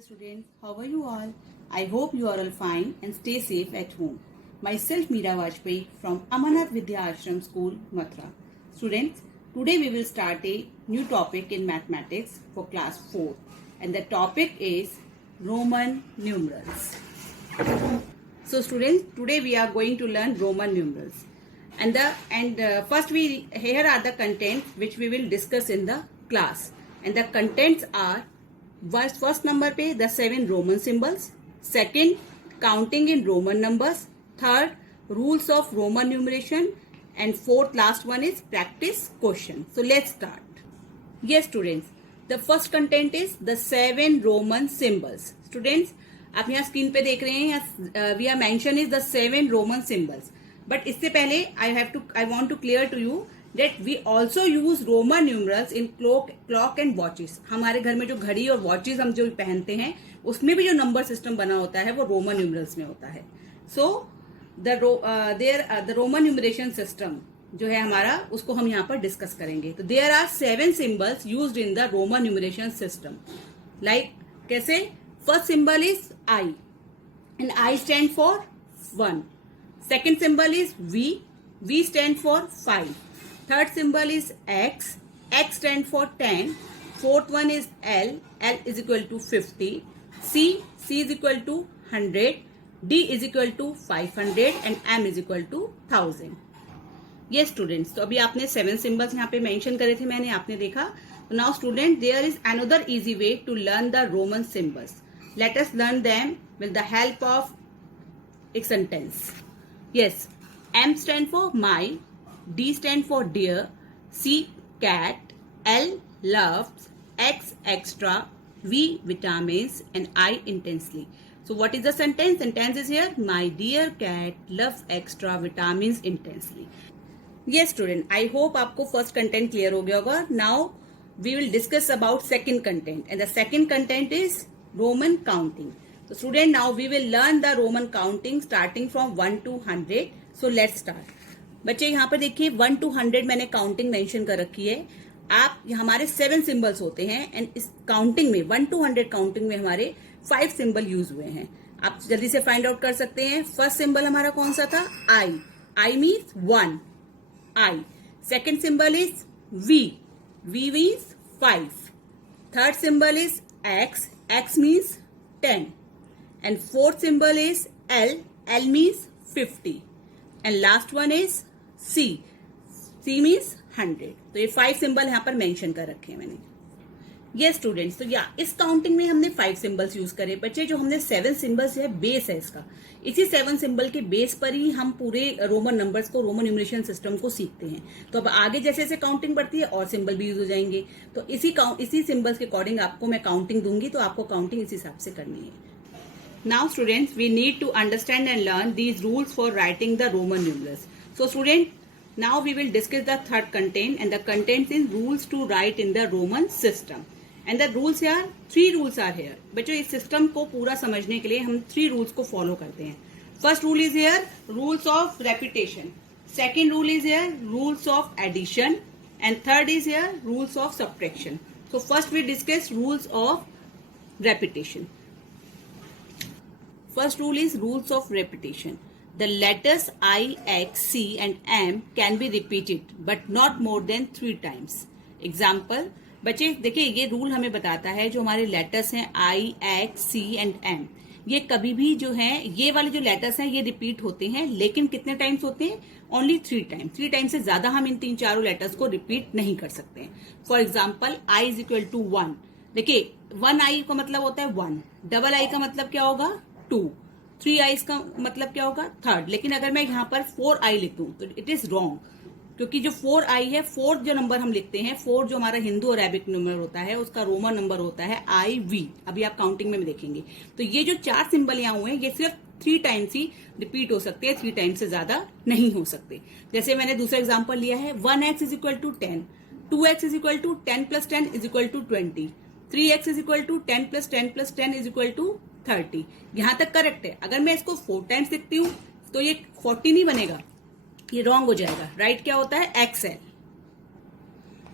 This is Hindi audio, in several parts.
dear students, how are you all? I hope you are all fine and stay safe at home. Myself Meera Vajpayee from Amarnath Vidya Ashram School, Mathura. Students, today we will start a new topic in mathematics for class 4 and the topic is Roman numerals. So students, today we are going to learn Roman numerals. And first here are the contents which we will discuss in the class. And the contents are first number पे the 7 Roman symbols, second counting in Roman numbers, third rules of Roman numeration, and fourth last one is practice question. So let's start. Yes students, the first content is the 7 Roman symbols. Students, आप यहाँ स्क्रीन पे देख रहे हैं we are mention is the 7 Roman symbols. But इससे पहले I want to clear to you that we also use Roman numerals in clock and watches. हमारे घर में जो घड़ी और वॉचेस हम जो पहनते हैं उसमें भी जो नंबर सिस्टम बना होता है वो रोमन न्यूमरल्स में होता है. So the Roman numeration system जो है हमारा उसको हम यहाँ पर डिस्कस करेंगे. तो there are 7 symbols used in the Roman numeration system. Like कैसे? First symbol is I and I stand for 1. Second symbol is V. V stand for 5. Third symbol is X. X stand for 10. Fourth one is L. L is equal to 50. C. C is equal to 100. D is equal to 500 and M is equal to 1000. ये स्टूडेंट्स, तो अभी आपने 7 सिंबल्स यहाँ पे मेंशन करे थे, मैंने आपने देखा. तो now student, there is another easy way to learn the Roman symbols. Let us learn them with the help of एक sentence. Yes, M stand for my, D stand for dear, C cat, L loves, X extra, V vitamins and I intensely. So what is the sentence? Sentence is here, my dear cat loves extra vitamins intensely. Yes student, I hope आपको first content clear हो गया होगा. Now we will discuss about second content and the second content is Roman counting. So student, now we will learn the Roman counting starting from 1 to 100. So let's start. बच्चे यहाँ पर देखिए 1 to 100 मैंने काउंटिंग मेंशन कर रखी है. आप हमारे 7 सिंबल्स होते हैं एंड इस काउंटिंग में 1 to 100 काउंटिंग में हमारे 5 सिंबल यूज हुए हैं. आप जल्दी से फाइंड आउट कर सकते हैं. फर्स्ट सिंबल हमारा कौन सा था? I. I means 1. I. Second symbol is V. V means 5. Third symbol is X. X means 10. And fourth symbol is L. L means 50. And last one is C. C means 100. तो ये 5 सिंबल यहाँ पर मेंशन कर रखे हैं मैंने. ये स्टूडेंट्स, तो या इस काउंटिंग में हमने 5 सिंबल्स यूज करे. बच्चे जो हमने 7 सिंबल्स है बेस है इसका. इसी 7 सिंबल के बेस पर ही हम पूरे रोमन नंबर्स को, रोमन न्यूमरेशन सिस्टम को सीखते हैं. तो अब आगे जैसे जैसे काउंटिंग बढ़ती है और सिंबल भी यूज हो जाएंगे. तो इसी सिंबल्स के अकॉर्डिंग आपको मैं काउंटिंग दूंगी, तो आपको काउंटिंग इस हिसाब से करनी है. Now students, we need to understand and learn these rules for writing the Roman numerals. So student, now we will discuss the third content and the content is rules to write in the Roman system. And the rules here, 3 rules are here. बच्चों इस सिस्टम को पूरा समझने के लिए हम 3 रूल्स को फॉलो करते हैं. First rule is here rules of repetition. Second rule is here rules of addition and third is here rules of subtraction. So first we discuss rules of repetition. First rule is rules of repetition. The letters I, X, C and M can be repeated but not more than 3 times. Example, बच्चे देखिए ये रूल हमें बताता है जो हमारे लेटर्स हैं I, X, C and M, ये कभी भी जो है ये वाले जो लेटर्स हैं ये रिपीट होते हैं, लेकिन कितने टाइम्स होते हैं? Only 3 times. 3 टाइम्स से ज्यादा हम इन 3-4 लेटर्स को रिपीट नहीं कर सकते हैं. For example I is equal to 1. देखिए 1 I का मतलब होता है 1. डबल I का मतलब क्या होगा? 2. 3 आईज का मतलब क्या होगा? 3rd. लेकिन अगर मैं यहाँ पर 4 आई लिख दूं तो इट इज रॉन्ग, क्योंकि जो 4 आई है, 4th जो नंबर हम लिखते हैं, 4 जो हमारा हिंदू और अरेबिक नंबर होता है उसका रोमन नंबर होता है IV. अभी आप काउंटिंग में देखेंगे. तो ये जो 4 सिंबल यहाँ हुए हैं ये सिर्फ 3 टाइम्स ही रिपीट हो सकते हैं, 3 टाइम्स से ज्यादा नहीं हो सकते. जैसे मैंने दूसरा एग्जाम्पल लिया है 1x is equal to 10. 2x is equal to 10 plus 10 is equal to 20. 3x is equal to 10 plus 10 plus 10 is equal to 30. यहां तक करेक्ट है. अगर मैं इसको 4 टाइम्स लिखती हूं तो ये 40 नहीं बनेगा, ये रॉन्ग हो जाएगा. राइट क्या होता है? XL.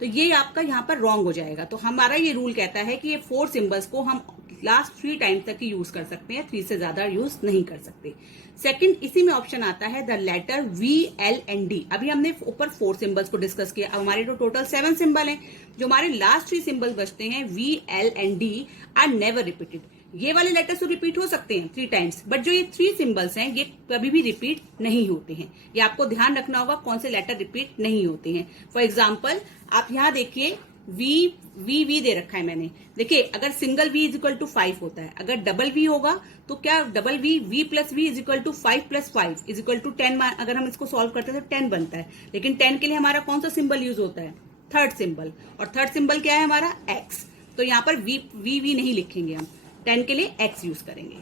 तो ये आपका यहाँ पर रॉन्ग हो जाएगा. तो हमारा ये रूल कहता है कि ये 4 सिंबल्स को हम लास्ट 3 टाइम्स तक ही यूज कर सकते हैं, 3 से ज्यादा यूज नहीं कर सकते। सेकंड, इसी में ऑप्शन आता है the letter V, L and D। अभी हमने ऊपर 4 सिंबल्स को डिस्कस किया, अब हमारे टोटल 7 सिंबल हैं। जो हमारे लास्ट 3 सिंबल बचते हैं V, L and D are never repeated. ये वाले लेटर्स तो रिपीट हो सकते हैं 3 टाइम्स, बट जो ये 3 सिंबल्स हैं ये कभी भी रिपीट नहीं होते हैं। ये आपको ध्यान रखना होगा कौन से लेटर रिपीट नहीं होते हैं। फॉर एग्जाम्पल आप यहाँ देखिए वी दे रखा है मैंने। देखिए अगर single V is equal to 5 होता है, अगर डबल V होगा तो क्या double V plus V is equal to 5 plus 5 is equal to 10। अगर हम इसको सॉल्व करते हैं तो 10 बनता है, लेकिन 10 के लिए हमारा कौन सा सिंबल यूज होता है? Third symbol. और थर्ड सिंबल क्या है हमारा? X। तो यहाँ पर V नहीं लिखेंगे, हम 10 के लिए X यूज करेंगे।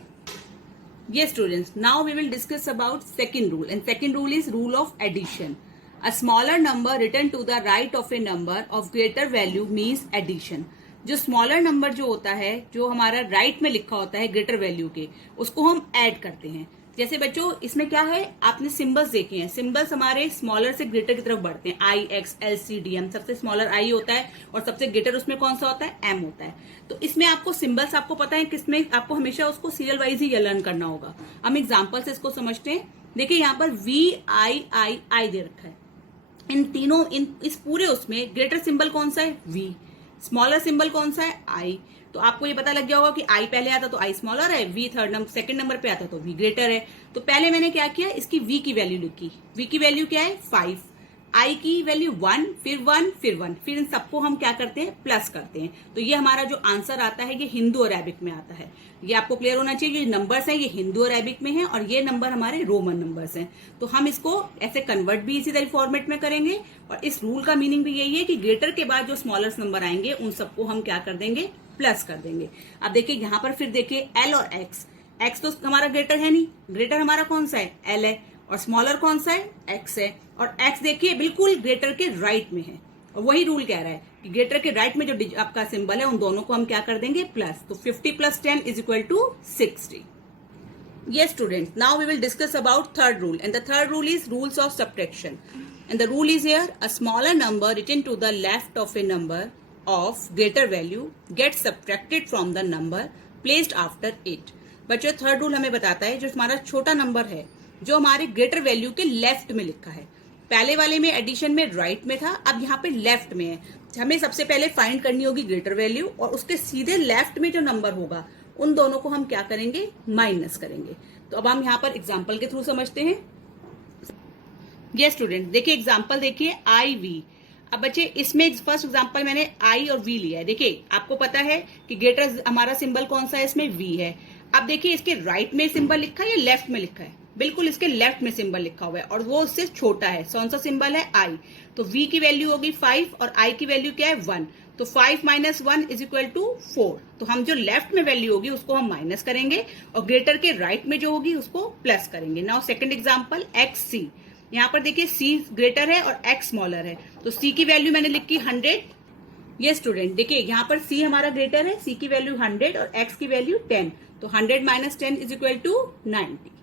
Yes students, now we will discuss about second rule, and second rule is rule of addition. A smaller number written to the right of a number of greater value means addition. जो स्मॉलर नंबर जो होता है, जो हमारा राइट में लिखा होता है ग्रेटर वैल्यू के, उसको हम ऐड करते हैं। जैसे बच्चों इसमें क्या है, आपने सिंबल्स देखे हैं, सिंबल्स हमारे स्मॉलर से ग्रेटर की तरफ बढ़ते हैं। I, X, L, C, D, M, सबसे स्मॉलर I होता है और सबसे ग्रेटर उसमें कौन सा होता है? M होता है। तो इसमें आपको सिंबल्स आपको पता है किसमें, आपको हमेशा उसको सीरियल वाइज ही लर्न करना होगा। हम एग्जाम्पल से इसको समझते हैं। देखिए यहाँ पर VI दे रखा है। इन तीनों इस पूरे उसमें ग्रेटर सिंबल कौन सा है? V। स्मॉलर सिंबल कौन सा है? I। तो आपको ये पता लग गया होगा कि I पहले आता तो I स्मॉलर है, V सेकंड नंबर पे आता तो V ग्रेटर है। तो पहले मैंने क्या किया, इसकी V की वैल्यू लिखी। V की वैल्यू क्या है? 5। I की वैल्यू 1, फिर 1, फिर 1, फिर इन सबको हम क्या करते हैं? प्लस करते हैं। तो ये हमारा जो आंसर आता है ये हिंदू और अरेबिक में आता है। ये आपको क्लियर होना चाहिए, ये नंबर्स हैं ये हिंदू और अरेबिक में हैं और ये नंबर हमारे रोमन नंबर्स हैं। तो हम इसको ऐसे कन्वर्ट भी इसी तरह फॉर्मेट में करेंगे। और इस रूल का मीनिंग भी यही है कि ग्रेटर के बाद जो स्मॉलर नंबर आएंगे उन सबको हम क्या कर देंगे? प्लस कर देंगे। अब देखिए यहाँ पर फिर देखिए L और X तो हमारा ग्रेटर है नहीं, ग्रेटर हमारा कौन सा है? L है। और स्मॉलर कौन सा है? X है। और X देखिए बिल्कुल ग्रेटर के राइट में है, और वही रूल कह रहा है कि ग्रेटर के राइट में जो आपका सिंबल है उन दोनों को हम क्या कर देंगे? प्लस। तो 50 plus 10 is equal to 60। Yes students, now we will discuss about third rule, and the third rule is rules of subtraction. And the rule is here, a smaller number written to the left of a number of greater value gets subtracted from the number placed after it. बच्चों थर्ड रूल हमें बताता है जो हमारा छोटा नंबर है जो हमारे ग्रेटर वैल्यू के लेफ्ट में लिखा है। पहले वाले में एडिशन में राइट में था, अब यहाँ पे लेफ्ट में है। हमें सबसे पहले फाइंड करनी होगी ग्रेटर वैल्यू, और उसके सीधे लेफ्ट में जो नंबर होगा उन दोनों को हम क्या करेंगे? माइनस करेंगे। तो अब हम यहाँ पर एग्जाम्पल के थ्रू समझते हैं। ये स्टूडेंट देखिए एग्जाम्पल देखिए IV। अब बच्चे इसमें फर्स्ट एग्जाम्पल मैंने I और V लिया है। देखिए आपको पता है कि ग्रेटर हमारा सिंबल कौन सा है? इसमें V है। अब देखिए इसके राइट में सिंबल लिखा है या लेफ्ट में लिखा है? बिल्कुल इसके लेफ्ट में सिंबल लिखा हुआ है और वो उससे छोटा है। कौन सा सिंबल है? I। तो V की वैल्यू होगी 5 और I की वैल्यू क्या है? 1। तो 5 माइनस 1 इज इक्वल टू 4। तो हम जो लेफ्ट में वैल्यू होगी उसको हम माइनस करेंगे और ग्रेटर के राइट में जो होगी उसको प्लस करेंगे। Now second example XC। यहाँ पर देखिए C ग्रेटर है और X स्मॉलर है, तो C की वैल्यू मैंने लिखी 100। ये स्टूडेंट देखिए यहाँ पर C हमारा ग्रेटर है, C की वैल्यू 100 और X की वैल्यू 10। तो 100 माइनस 10 इज इक्वल टू 90।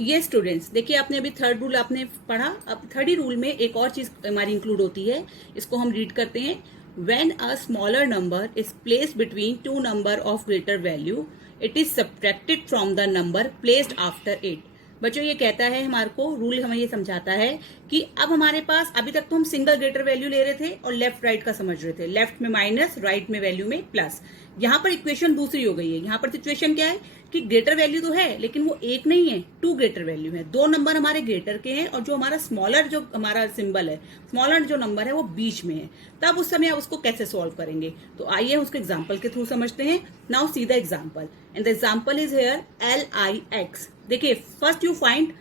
ये स्टूडेंट्स देखिए आपने अभी थर्ड रूल आपने पढ़ा। अब थर्ड रूल में एक और चीज हमारी इंक्लूड होती है, इसको हम रीड करते हैं। When a smaller number is placed between two number of greater value, it is subtracted from the number placed after it. बच्चों ये कहता है हमारे को, रूल हमें ये समझाता है कि अब हमारे पास अभी तक तो हम सिंगल ग्रेटर वैल्यू ले रहे थे और लेफ्ट राइट का समझ रहे थे, लेफ्ट में माइनस राइट में वैल्यू में प्लस। यहाँ पर इक्वेशन दूसरी हो गई है। यहाँ पर सिचुएशन क्या है कि ग्रेटर वैल्यू तो है लेकिन वो एक नहीं है, 2 ग्रेटर वैल्यू है। 2 नंबर हमारे ग्रेटर के हैं और जो हमारा स्मॉलर जो हमारा सिंबल है, स्मॉलर जो नंबर है वो बीच में है। तब उस समय आप उसको कैसे सॉल्व करेंगे? तो आइए उसको एग्जाम्पल के थ्रू समझते हैं। Now see the example, and the example is here LIX। देखिए first you find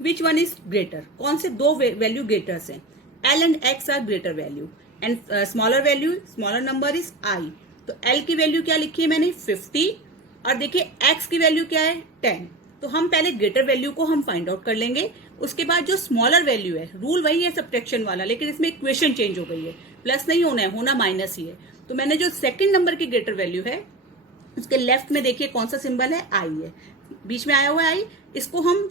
which one is greater, कौन से 2 वैल्यू ग्रेटर्स हैं? L and X are greater value and smaller value smaller number is I। तो L की वैल्यू क्या लिखी है मैंने? 50 और देखिए X की वैल्यू क्या है? 10। तो हम पहले ग्रेटर वैल्यू को हम फाइंड आउट कर लेंगे, उसके बाद जो स्मॉलर वैल्यू है, रूल वही है सब्ट्रैक्शन वाला, लेकिन इसमें इक्वेशन चेंज हो गई है, प्लस नहीं होना है, होना माइनस ही है। तो मैंने जो सेकंड नंबर की ग्रेटर वैल्यू है उसके लेफ्ट में देखिए कौन सा सिंबल है? I है, बीच में आया हुआ है I। इसको हम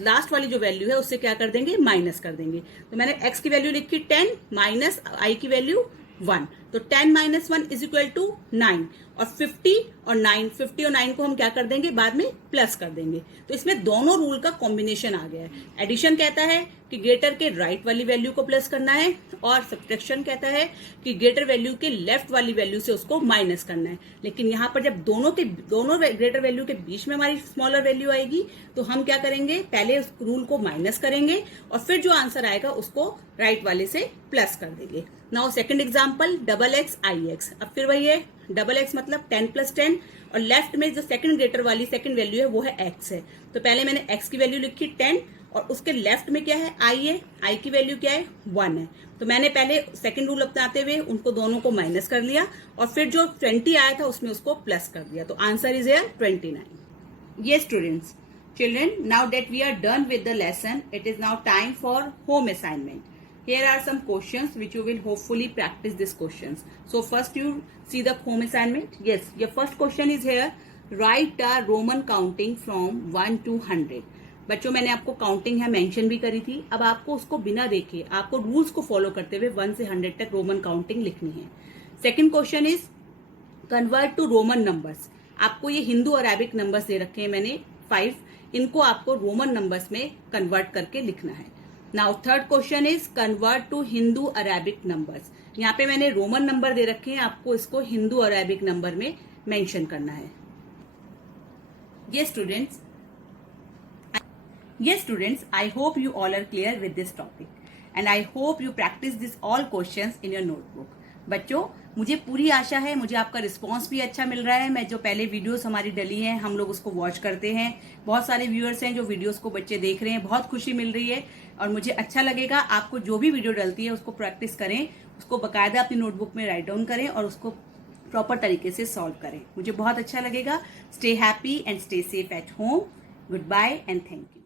लास्ट वाली जो वैल्यू है उससे क्या कर देंगे? माइनस कर देंगे। तो मैंने X की वैल्यू लिखी 10 माइनस I की वैल्यू 1। तो 10 - 1 इज इक्वल टू 9 और 50 और 9 को हम क्या कर देंगे, बाद में प्लस कर देंगे। तो इसमें दोनों रूल का कॉम्बिनेशन आ गया है। एडिशन कहता है कि ग्रेटर के राइट वाली वैल्यू को प्लस करना है और सब्ट्रैक्शन कहता है कि ग्रेटर वैल्यू के लेफ्ट वाली वैल्यू से उसको माइनस करना है। लेकिन यहाँ पर जब दोनों ग्रेटर वैल्यू के बीच में हमारी स्मॉलर वैल्यू आएगी तो हम क्या करेंगे, पहले उस रूल को माइनस करेंगे और फिर जो आंसर आएगा उसको राइट वाले से प्लस कर देंगे। Now second example, XX IX। अब फिर वही है, XX मतलब 10 + 10 और लेफ्ट में जो सेकंड ग्रेटर वाली सेकंड वैल्यू है वो है x है। तो पहले मैंने x की वैल्यू लिखी 10 और उसके लेफ्ट में क्या है, i है। i की वैल्यू क्या है, 1 है। तो मैंने पहले सेकंड रूल अपनाते हुए उनको दोनों को माइनस कर लिया और फिर जो 20 आया था उसमें उसको प्लस कर दिया। तो आंसर इज हियर 29। ये students, children, now that we are done with the lesson, it is now time for home assignment. Here are some questions which you will hopefully practice these questions. So first you see the home assignment. Yes, your first question is here. Write a Roman counting from 1 to 100. बच्चों, मैंने आपको काउंटिंग है मेंशन भी करी थी। अब आपको उसको बिना देखे, आपको रूल्स को फॉलो करते हुए 1 से 100 तक रोमन काउंटिंग लिखनी है। Second question is convert to Roman numbers. आपको ये हिंदू अरेबिक नंबर्स दे रखे हैं मैंने 5, इनको आपको रोमन नंबर्स में कन्वर्ट करके लिखना है। Now third question is convert to Hindu Arabic numbers. यहाँ पे मैंने रोमन नंबर दे रखे हैं, आपको इसको हिंदू अरेबिक नंबर में मेंशन करना है। ये students, I hope you all are clear with this topic and I hope you practice this all questions in your notebook. बच्चों, मुझे पूरी आशा है, मुझे आपका रिस्पांस भी अच्छा मिल रहा है। मैं जो पहले वीडियोस हमारी डली हैं, हम लोग उसको वॉच करते हैं। बहुत सारे व्यूअर्स हैं जो वीडियोस को बच्चे देख रहे हैं, बहुत खुशी मिल रही है और मुझे अच्छा लगेगा। आपको जो भी वीडियो डलती है उसको प्रैक्टिस करें, उसको बाकायदा अपनी नोटबुक में राइट डाउन करें और उसको प्रॉपर तरीके से सॉल्व करें। मुझे बहुत अच्छा लगेगा। Stay happy and stay safe at home. Goodbye and thank you.